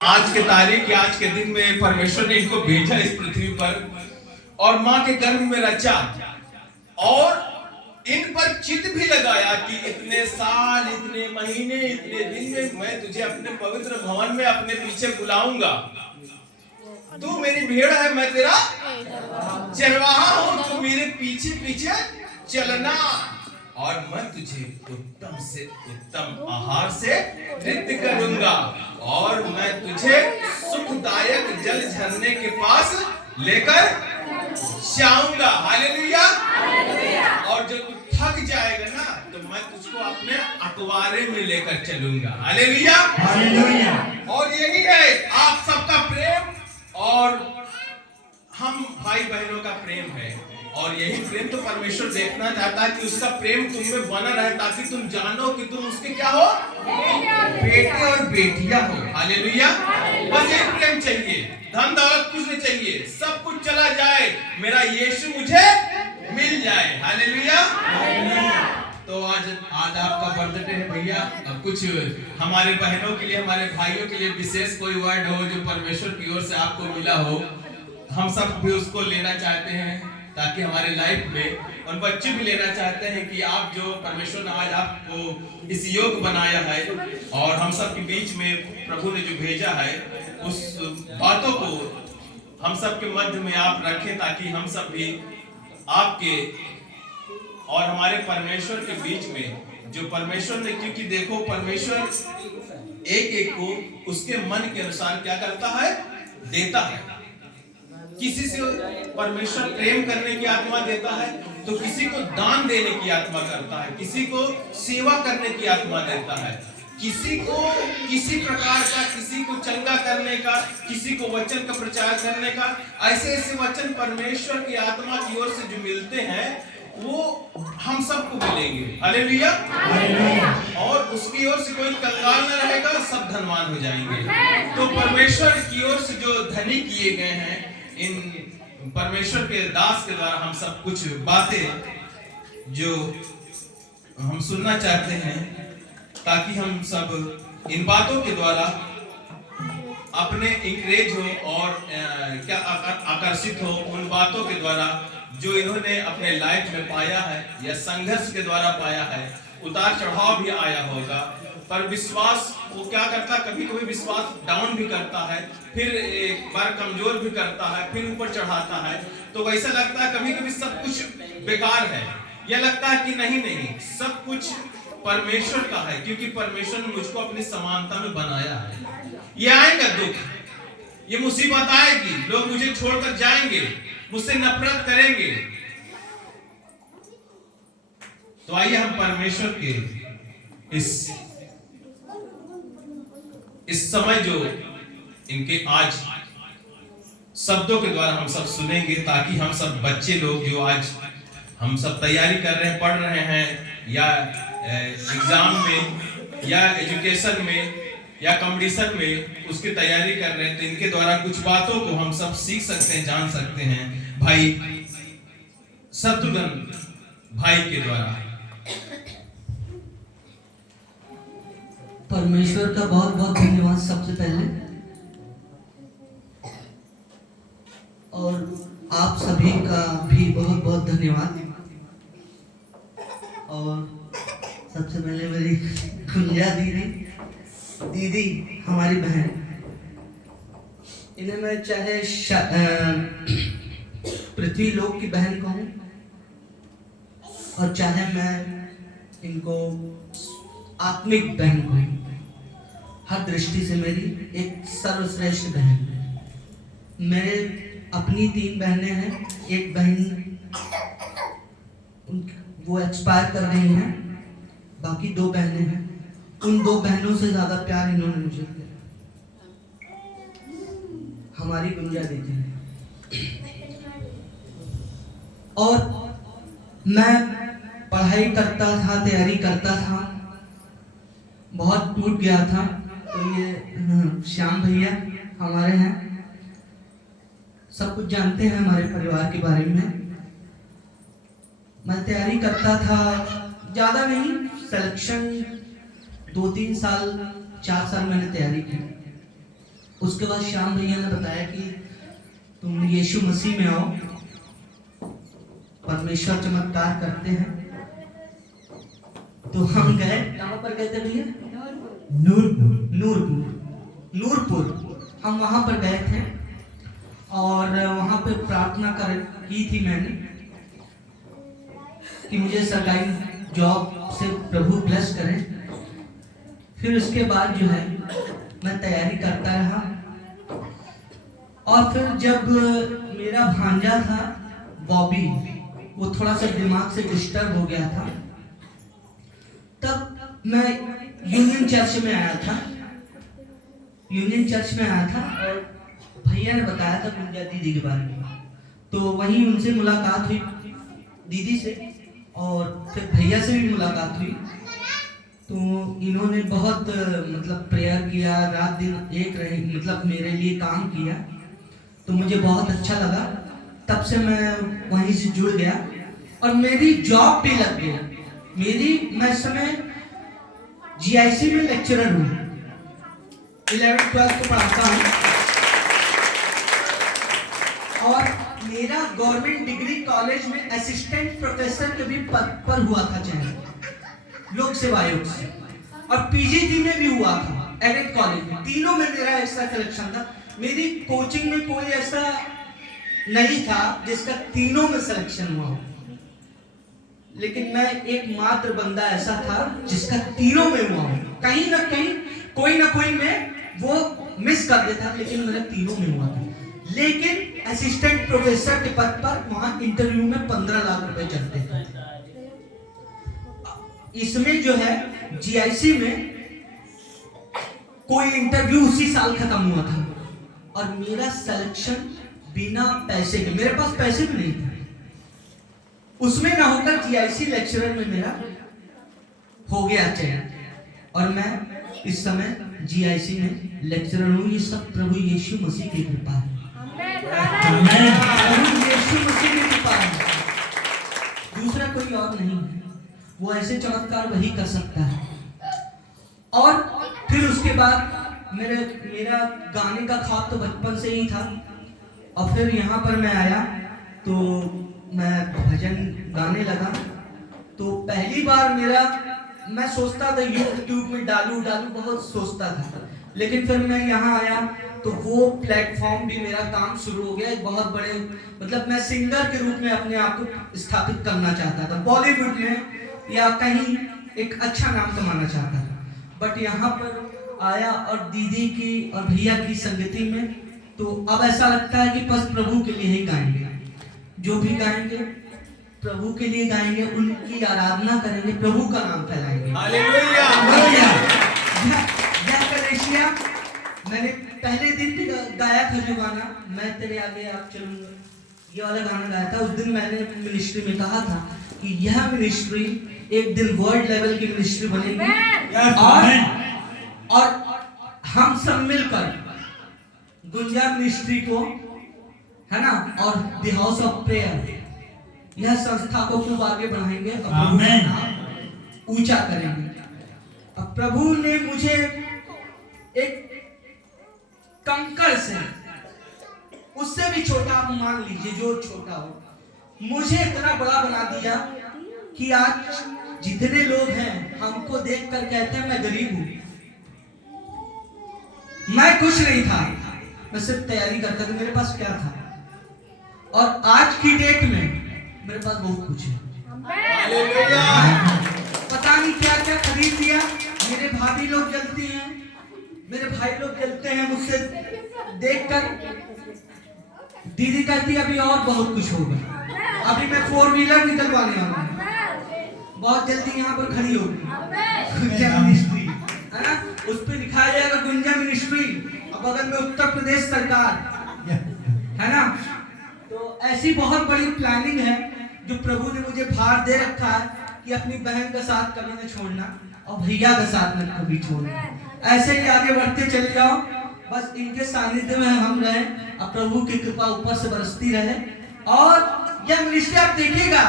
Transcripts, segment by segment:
आज के तारीख आज के दिन में परमेश्वर ने इनको भेजा इस पृथ्वी पर और माँ के गर्भ में रचा और इन पर चित भी लगाया कि इतने साल, इतने महीने, इतने दिन में मैं तुझे अपने पवित्र भवन में अपने पीछे बुलाऊंगा। तू मेरी भेड़ है, मैं तेरा चरवाहा हूं, तू मेरे पीछे पीछे चलना और मैं तुझे उत्तम से उत्तम आहार से तृप्त करूंगा और मैं तुझे सुखदायक जल झरने के पास लेकर जाऊंगा। हालेलुया। और जब तू थक जाएगा ना तो मैं तुझको अपने अखबारे में लेकर चलूंगा। हालेलुया। और यही है आप सबका प्रेम और हम भाई बहनों का प्रेम है और यही प्रेम तो परमेश्वर देखना चाहता है कि उसका प्रेम तुम में बना रहे ताकि तुम जानो कि तुम उसके क्या हो, बेटे और बेटियां हो। हालेलुया। बस एक प्रेम चाहिए, धन दौलत कुछ नहीं चाहिए, सब कुछ चला जाए, मेरा यीशु मुझे मिल जाए। हालेलुया। तो आज आपका बर्थडे है भैया। अब कुछ हमारे बहनों के लिए, हमारे भाइयों के लिए विशेष कोई वर्ड हो जो परमेश्वर की ओर से आपको मिला हो, हम सब भी उसको लेना चाहते हैं ताकि हमारे लाइफ में, और बच्चे भी लेना चाहते हैं कि आप जो परमेश्वर ने आज आपको इस योग बनाया है और हम सब के बीच में प्रभु ने जो भेजा है उस बातों को हम सब के मध्य में आप रखें ताकि हम सब भी आपके और हमारे परमेश्वर के बीच में जो परमेश्वर ने, क्योंकि देखो परमेश्वर एक एक को उसके मन के अनुसार क्या करता है, देता है। किसी से परमेश्वर प्रेम करने की आत्मा देता है तो किसी को दान देने की आत्मा करता है, किसी को सेवा करने की आत्मा देता है, किसी को किसी प्रकार का, किसी को चंगा करने का, किसी को वचन का प्रचार करने का। ऐसे ऐसे वचन परमेश्वर की आत्मा की ओर से जो मिलते हैं वो हम सबको मिलेंगे। हालेलुया। और उसकी ओर से कोई कंगाल न रहेगा, सब धनवान हो जाएंगे। तो परमेश्वर की ओर से जो धनी किए गए हैं, इन परमेश्वर के दास के द्वारा हम सब कुछ बातें जो हम सुनना चाहते हैं ताकि हम सब इन बातों के द्वारा अपने इंकरेज हो और क्या आकर्षित हो उन बातों के द्वारा जो इन्होंने अपने लाइफ में पाया है या संघर्ष के द्वारा पाया है। उतार चढ़ाव भी आया होगा, पर विश्वास वो क्या करता है, कभी कभी विश्वास डाउन भी करता है, फिर एक बार कमजोर भी करता है, फिर ऊपर चढ़ाता है। तो वैसा लगता है कभी कभी सब कुछ बेकार है, यह लगता है कि नहीं सब कुछ परमेश्वर का है, क्योंकि परमेश्वर ने मुझको अपनी समानता में बनाया है। ये आएगा दुख, ये मुसीबत आएगी, लोग मुझे छोड़कर जाएंगे, मुझसे नफरत करेंगे। तो आइए हम परमेश्वर के इस समय जो इनके आज शब्दों के द्वारा हम सब सुनेंगे ताकि हम सब बच्चे लोग जो आज हम सब तैयारी कर रहे हैं, पढ़ रहे हैं या एग्जाम में या एजुकेशन में या कंपटीशन में उसकी तैयारी कर रहे हैं, तो इनके द्वारा कुछ बातों को हम सब सीख सकते हैं, जान सकते हैं। भाई शत्रुघ्न भाई के द्वारा परमेश्वर का बहुत बहुत धन्यवाद सबसे पहले, और आप सभी का भी बहुत बहुत धन्यवाद। और सबसे पहले मेरी गुंजा दीदी हमारी बहन, इन्हें मैं चाहे पृथ्वी लोक की बहन कहूँ और चाहे मैं इनको आत्मिक बहन कहूँ, हर दृष्टि से मेरी एक सर्वश्रेष्ठ बहन है। मेरे अपनी 3 बहनें हैं, एक बहन वो एक्सपायर कर रही हैं, बाकी 2 बहनें हैं। उन 2 बहनों से ज्यादा प्यार इन्होंने मुझे दिया, हमारी गुंजा दीदी ने। और मैं पढ़ाई करता था, तैयारी करता था, बहुत टूट गया था। तो ये श्याम भैया हमारे हैं, सब कुछ जानते हैं हमारे परिवार के बारे में। मैं तैयारी करता था, ज्यादा नहीं, सिलेक्शन 2-3 साल 4 साल मैंने तैयारी की। उसके बाद श्याम भैया ने बताया कि तुम यीशु मसीह में आओ, परमेश्वर चमत्कार करते हैं। तो हम गए, कहाँ पर गए थे भैया? नूरपुर हम वहां पर गए थे और वहां पे प्रार्थना की थी मैंने कि मुझे सरकारी जॉब से प्रभु ब्लेस करें। फिर उसके बाद जो है मैं तैयारी करता रहा और फिर जब मेरा भांजा था बॉबी, वो थोड़ा सा दिमाग से डिस्टर्ब हो गया था, तब मैं यूनियन चर्च में आया था। और भैया ने बताया था गुंजा दीदी के बारे में, तो वहीं उनसे मुलाकात हुई दीदी से और फिर भैया से भी मुलाकात हुई। तो इन्होंने बहुत मतलब प्रेयर किया, रात दिन एक रहे, मतलब मेरे लिए काम किया, तो मुझे बहुत अच्छा लगा। तब से मैं वहीं से जुड़ गया और मेरी जॉब भी लग गई। मैं इस समय GIC में लेक्चरर हूँ, 11th-12th को पढ़ाता हूँ और मेरा गवर्नमेंट डिग्री कॉलेज में असिस्टेंट प्रोफेसर के भी पद पर हुआ था चयन, लोक सेवा आयोग से, और PGT में भी हुआ था एडेड कॉलेज में। तीनों में मेरा ऐसा सिलेक्शन था। मेरी कोचिंग में कोई ऐसा नहीं था जिसका तीनों में सिलेक्शन हुआ हो, लेकिन मैं एकमात्र बंदा ऐसा था जिसका तीनों में हुआ हो। कहीं ना कहीं कोई ना कोई में वो मिस कर देता, लेकिन मेरा तीनों में हुआ था। लेकिन असिस्टेंट प्रोफेसर के पद पर वहां इंटरव्यू में 15 लाख रुपए चलते थे। इसमें जो है GIC में कोई इंटरव्यू उसी साल खत्म हुआ था और मेरा सिलेक्शन बिना पैसे के, मेरे पास पैसे भी नहीं थे, उसमें ना होकर GIC लेक्चरर में मेरा हो गया चयन और मैं इस समय GIC में लेक्चरर हूँ। ये सब प्रभु यीशु मसीह की कृपा है। प्रभु यीशु मसीह की कृपा है, दूसरा कोई और नहीं है। वो ऐसे चमत्कार वही कर सकता है। और फिर उसके बाद मेरा गाने का ख्वाब तो बचपन से ही था और फिर यहाँ पर मैं आया तो मैं भजन गाने लगा। तो पहली बार मैं सोचता था यूट्यूब में डालूं बहुत सोचता था, लेकिन फिर मैं यहाँ आया तो वो प्लेटफॉर्म भी मेरा काम शुरू हो गया। एक बहुत बड़े मतलब मैं सिंगर के रूप में अपने आप को स्थापित करना चाहता था, बॉलीवुड में या कहीं एक अच्छा नाम कमाना चाहता था। बट यहाँ पर आया और दीदी की और भैया की संगति में तो अब ऐसा लगता है कि बस प्रभु के लिए ही गाएंगे, जो भी गाएंगे प्रभु के लिए गाएंगे, उनकी आराधना करेंगे, प्रभु का नाम फैलाएंगे। हालेलुया। मैंने पहले दिन भी गाया था जो गाना, मैं तेरे आगे आप चलूंगा, ये वाला गाना गाया था। उस दिन मैंने मिनिस्ट्री में कहा था कि यह मिनिस्ट्री एक दिन वर्ल्ड लेवल की मिनिस्ट्री बनेगी और हम सब मिलकर गुंजा मिनिस्ट्री को, है ना, और द हाउस ऑफ प्रेयर, यह संस्था को खूब आगे बढ़ाएंगे और प्रभु का नाम ऊंचा करेंगे। अब प्रभु ने मुझे एक कंकर से, उससे भी छोटा आप मान लीजिए, जो छोटा हो, मुझे इतना बड़ा बना दिया कि आज जितने लोग हैं हमको देखकर कहते हैं मैं गरीब हूं। मैं कुछ नहीं था, मैं सिर्फ तैयारी करता था, मेरे पास क्या था, और आज की डेट में मेरे पास बहुत कुछ है। पता नहीं क्या क्या खरीद लिया। मेरे भाभी लोग जलती हैं, मेरे भाई लोग जलते हैं मुझसे देखकर। दीदी कहती अभी और बहुत कुछ होगा, अभी मैं 4 व्हीलर निकलवाने वाला हूँ, बहुत जल्दी यहाँ पर खड़ी होगी गुंजा मिनिस्ट्री, है ना, उस पर लिखा जाएगा गुंजा मिनिस्ट्री और बगल में उत्तर प्रदेश सरकार, है ना। तो ऐसी बहुत बड़ी प्लानिंग है जो प्रभु ने मुझे भार दे रखा है कि अपनी बहन का साथ कभी न छोड़ना और भैया का साथ न कभी छोड़ना। ऐसे ही आगे बढ़ते चले जाओ, बस इनके सानिध्य में हम रहे और प्रभु की कृपा ऊपर से बरसती रहे। और यह मिनिस्ट्री आप देखिएगा,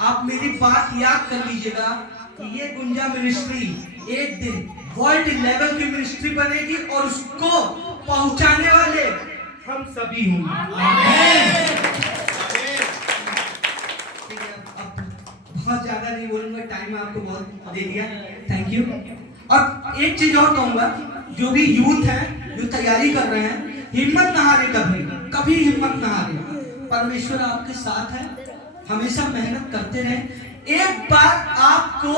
आप मेरी बात याद कर लीजिएगा कि ये गुंजा मिनिस्ट्री एक दिन वर्ल्ड लेवल की मिनिस्ट्री बनेगी और उसको पहुंचाने वाले हम सभी होंगे। ठीक है, अब बहुत ज्यादा नहीं बोलूंगा, टाइम आपको बहुत दे दिया, थैंक यू। और एक चीज और कहूंगा, जो भी यूथ है जो तैयारी कर रहे हैं, हिम्मत ना हारे, कभी कभी हिम्मत ना हारे। परमेश्वर आपके साथ है, हमेशा मेहनत करते रहे, एक बार आपको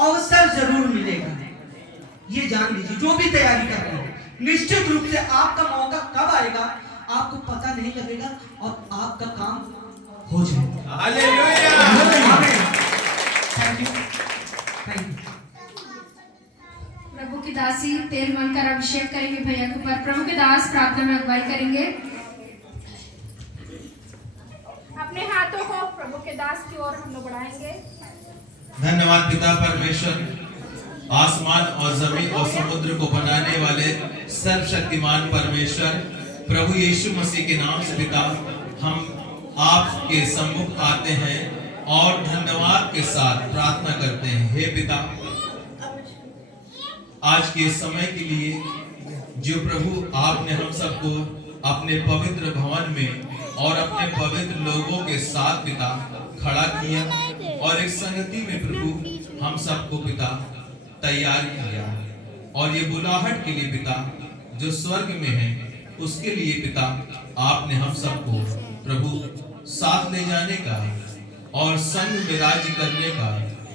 अवसर जरूर मिलेगा, ये जान लीजिए। जो भी तैयारी कर रहे हैं, निश्चित रूप से आपका मौका कब आएगा आपको पता नहीं लगेगा और आपका काम हो जाएगा। Hallelujah. Thank you, thank you. प्रभु की दासी तेल मनकर अभिषेक करेंगे भैया के ऊपर। प्रभु के दास प्रार्थना में अगुवाई करेंगे। अपने हाथों को प्रभु के दास की ओर हम लोग बढ़ाएंगे। धन्यवाद पिता परमेश्वर, आसमान और जमीन और समुद्र को बनाने वाले सर्वशक्तिमान परमेश्वर, प्रभु यीशु मसीह के नाम से पिता हम आपके सम्मुख आते हैं और धन्यवाद के साथ प्रार्थना करते हैं। हे पिता, आज के समय के लिए जो प्रभु आपने हम सबको अपने पवित्र भवन में और अपने पवित्र लोगों के साथ पिता खड़ा किया और एक संगति में प्रभु हम सबको पिता तैयार किया, और ये बुलाहट के लिए पिता जो स्वर्ग में है उसके लिए पिता आपने हम सबको प्रभु साथ ले जाने का और संग में राज्य करने का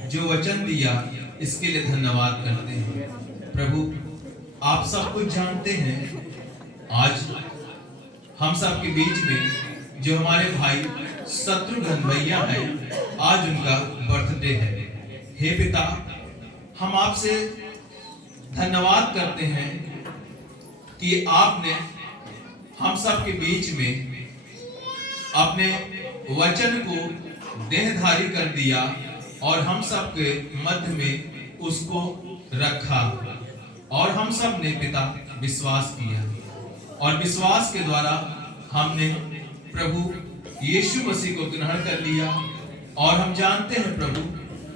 जो वचन दिया, इसके लिए धन्यवाद करते हैं। प्रभु आप सब कुछ जानते हैं, आज हम सब के बीच में जो हमारे भाई शत्रुघ्न भैया हैं, आज उनका बर्थडे है। हे पिता, हम आपसे धन्यवाद करते हैं कि आपने हम सब के बीच में अपने वचन को देहधारी कर दिया और हम सब के मध्य में उसको रखा, और हम सब ने पिता विश्वास किया, और विश्वास के द्वारा हमने प्रभु यीशु मसीह को ग्रहण कर लिया। और हम जानते हैं प्रभु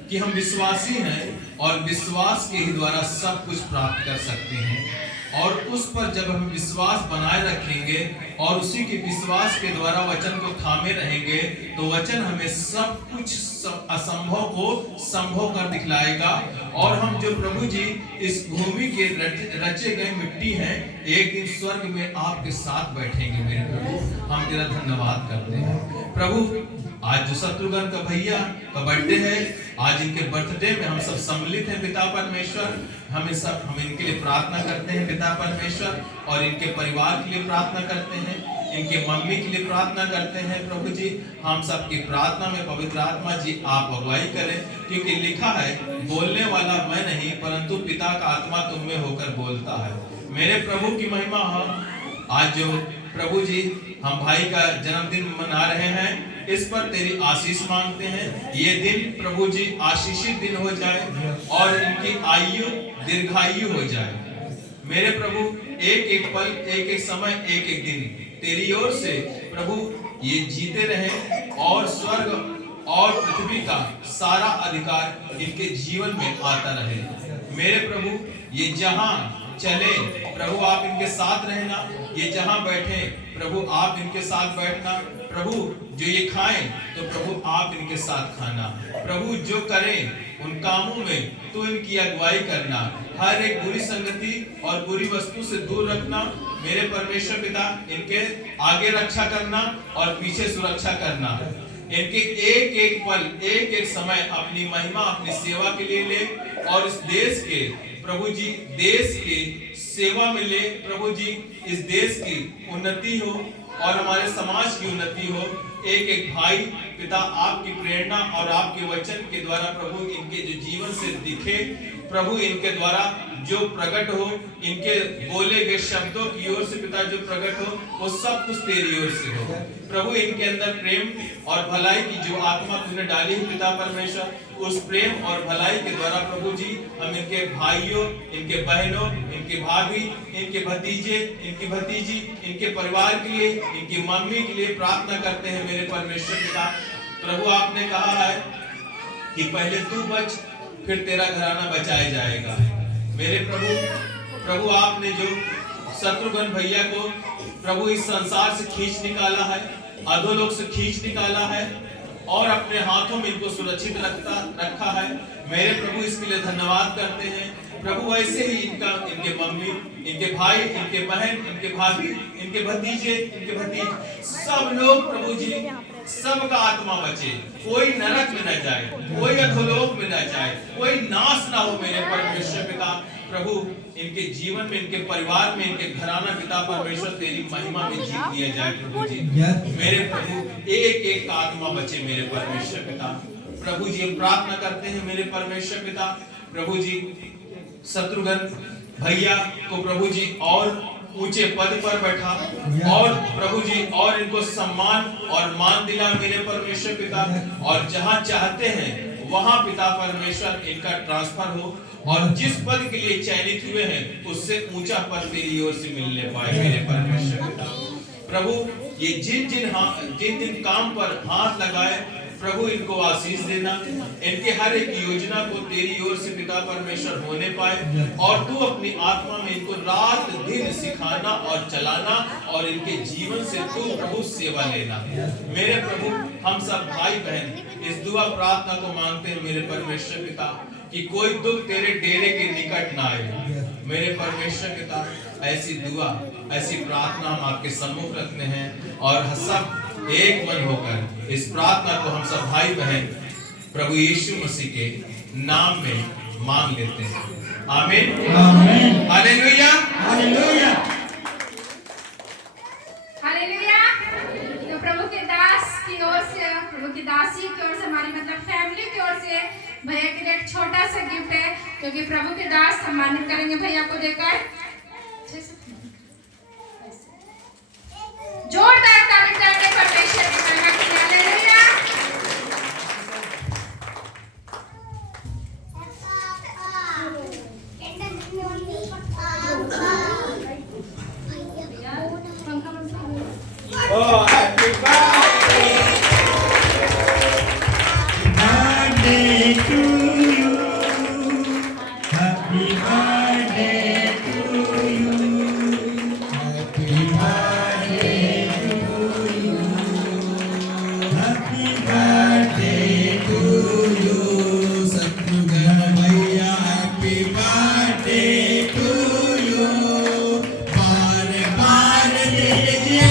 कि हम विश्वासी हैं और विश्वास के ही द्वारा सब कुछ प्राप्त कर सकते हैं, और उस पर जब हम विश्वास बनाए रखेंगे और उसी के विश्वास के द्वारा वचन को थामे रहेंगे, तो वचन हमें सब कुछ असंभव को संभव कर दिखलाएगा। और हम जो प्रभु जी इस भूमि के रचे गए मिट्टी हैं, एक दिन स्वर्ग में आपके साथ बैठेंगे। मेरे प्रभु, हम तेरा धन्यवाद करते हैं। प्रभु, आज जो शत्रुघ्न का भैया का बर्थडे है, आज इनके बर्थडे में हम सब सम्मिलित हैं पिता परमेश्वर। हम इनके लिए प्रार्थना करते हैं पिता परमेश्वर, और इनके परिवार के लिए प्रार्थना करते हैं, इनके मम्मी के लिए प्रार्थना करते हैं। प्रभु जी, हम सबकी प्रार्थना में पवित्र आत्मा जी आप अगुवाई करें, क्योंकि लिखा है बोलने वाला मैं नहीं परंतु पिता का आत्मा तुम में होकर बोलता है। मेरे प्रभु की महिमा हो। आज जो प्रभु जी हम भाई का जन्मदिन मना रहे हैं, इस पर तेरी आशीष मांगते हैं। ये दिन प्रभु जी आशीषित दिन हो जाए और इनकी आयु दीर्घायु हो जाए। मेरे प्रभु, एक एक पल, एक एक समय, एक एक दिन तेरी ओर से प्रभु ये जीते रहे, और स्वर्ग और पृथ्वी का सारा अधिकार इनके जीवन में आता रहे। मेरे प्रभु, ये जहां चले प्रभु आप इनके साथ रहना, ये जहां बैठे प्रभु आप इनके साथ बैठना। प्रभु, जो ये खाएं तो प्रभु आप इनके साथ खाना। प्रभु, जो करें उन कामों में तो इनकी अगुवाई करना, हर एक बुरी संगति और बुरी वस्तु से दूर रखना। मेरे परमेश्वर पिता, इनके आगे रक्षा करना और पीछे सुरक्षा करना। इनके एक एक पल, एक एक समय अपनी महिमा, अपनी सेवा के लिए ले, और इस देश के प्रभु जी, देश के सेवा में ले। प्रभु जी, इस देश की उन्नति हो और हमारे समाज की उन्नति हो। एक एक भाई पिता आपकी प्रेरणा और आपके वचन के द्वारा प्रभु इनके जो जीवन से दिखे, प्रभु इनके द्वारा जो प्रकट हो, इनके बोले गए शब्दों की ओर से पिता जो प्रकट हो, वो सब कुछ तेरी ओर से हो। प्रभु, इनके अंदर प्रेम और भलाई की जो आत्मा तूने डाली है पिता परमेश्वर, उस प्रेम और भलाई के द्वारा प्रभु जी हम इनके भाइयों, इनके बहनों, इनके भाभी, इनके भतीजे, इनकी भतीजी, इनके परिवार के लिए, इनकी मम्मी के लिए प्रार्थना करते हैं। मेरे परमेश्वर पिता, प्रभु आपने कहा है कि पहले तू बच फिर तेरा घराना बचाया जाएगा। मेरे प्रभु, प्रभु आपने जो शत्रुघ्न भैया को प्रभु इस संसार से खींच निकाला है, अधोलोक से खींच निकाला है और अपने हाथों में इनको सुरक्षित रखा है। मेरे प्रभु इसके लिए धन्यवाद करते हैं प्रभु। ऐसे ही इनके मम्मी, इनके भाई, इनके बहन, इनके भाभी, इनके भतीजे, इनके भतीज, सब लोग प्रभु जी, सबका आत्मा बचे, कोई नरक में न जाए, कोई अधोलोक में न जाए, कोई नाश ना हो। मेरे परमेश्वर पिता प्रभु, इनके जीवन में, इनके परिवार में, इनके घराना पिता परमेश्वर तेरी महिमा में जीत लिया जाए प्रभु जी। मेरे प्रभु एक एक आत्मा बचे मेरे परमेश्वर पिता प्रभु जी। हम प्रार्थना करते हैं मेरे परमेश्वर पिता प्रभु जी, शत्रुघ्न भैया को प्रभु जी और ऊंचे पद पर बैठा और प्रभु जी और इनको सम्मान और मान दिला मेरे परमेश्वर पिता। और जहां चाहते हैं वहां पिता परमेश्वर इनका ट्रांसफर हो और जिस पद के लिए चयनित हुए हैं उससे ऊंचा पद तेरी ओर से मिलने पाए मेरे परमेश्वर पिता प्रभु। ये जिन काम पर हाथ लगाए प्रभु, इनको आशीष देना, इनके हर एक योजना को तेरी ओर से पिता परमेश्वर होने पाए और तू अपनी आत्मा में इनको रात दिन सिखाना और चलाना और इनके जीवन से तू प्रभु सेवा लेना। मेरे प्रभु, हम सब भाई बहन इस दुआ प्रार्थना को मांगते हैं मेरे परमेश्वर पिता कि कोई दुख तेरे डेरे के निकट ना आए मेरे परमेश्वर पिता। ऐसी दुआ, ऐसी प्रार्थना हम आपके सम्मुख रखते हैं और सब एक मन होकर इस प्रार्थना को हम सब भाई बहन प्रभु यीशु मसीह के नाम में मांग लेते हैं। आमीन, आमीन, हालेलुया, हालेलुया, हालेलुया। तो प्रभु के दास की ओर से, प्रभु की दासी की ओर से, हमारी मतलब फैमिली की ओर से भैया के लिए एक छोटा सा गिफ्ट है क्योंकि प्रभु के दास सम्मानित करेंगे भैया को देकर। जोरदार ताली देंगे परमेश्वर की महिमा के लिए। Hallelujah. Oh, happy birthday to you. Happy birthday to you. Happy birthday to you. Happy birthday to you. Shotrughna bhaiya, happy birthday to you. बार बार लीजिए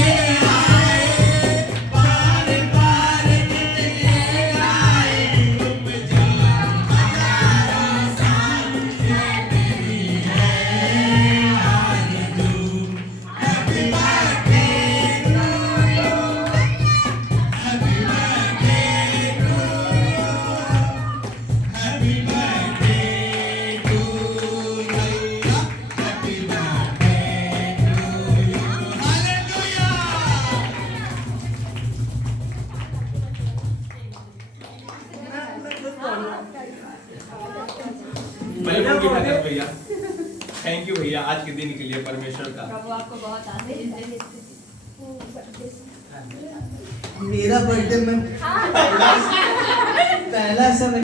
भैया। थैंक यू भैया आज के दिन के लिए परमेश्वर का। प्रभु आपको बहुत आशीष दे। मेरा बर्थडे में पहला समय